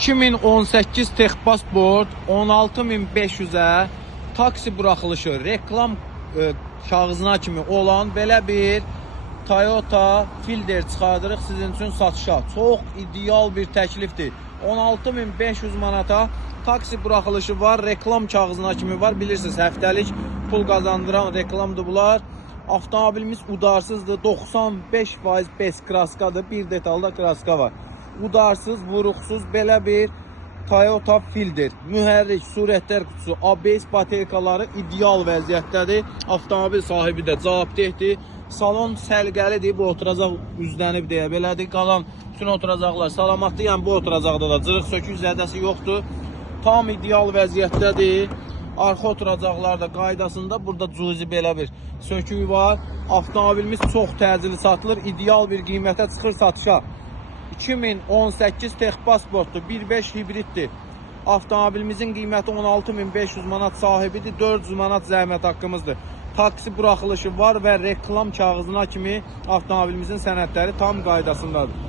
2018 Texpasport 16500-ə taksi buraxılışı reklam kağızına kimi olan belə bir Toyota Fielder çıxardırıq sizin üçün satışa. Çox ideal bir təklifdir. 16500 manata taksi buraxılışı var, reklam kağızına kimi var. Bilirsiniz, həftəlik pul qazandıran reklamdır bunlar. Avtomobilimiz udarsızdır. 95% bes kraskadır. Bir detalda kraska var. Udarsız, vuruqsuz belə bir Toyota Fielder. Mühərrik, surətlər qutusu, ABS baterkaları ideal vəziyyətdədir. Avtomobil sahibi də cavabdehdir. Salon səlqəlidir. Bu oturacaq üzlənib deyə belədir. Qalan bütün oturacaqlar salamatdır. Yəni bu oturacaqda da cırıq sökük zədəsi yoxdur. Tam ideal vəziyyətdədir. Arxa oturacaqlar da qaydasında. Burada cüzi belə bir söküyü var. Avtomobilimiz çox təcili satılır. İdeal bir qiymətə çıxır satışa. 2018 Texpasportdur. 1.5 hibriddir. Avtomobilimizin qiyməti 16500 manat sahibidir. 400 manat zəhmət haqqımızdır. Taksi buraxılışı var və reklam kağızına kimi avtomobilimizin sənədləri tam qaydasındadır.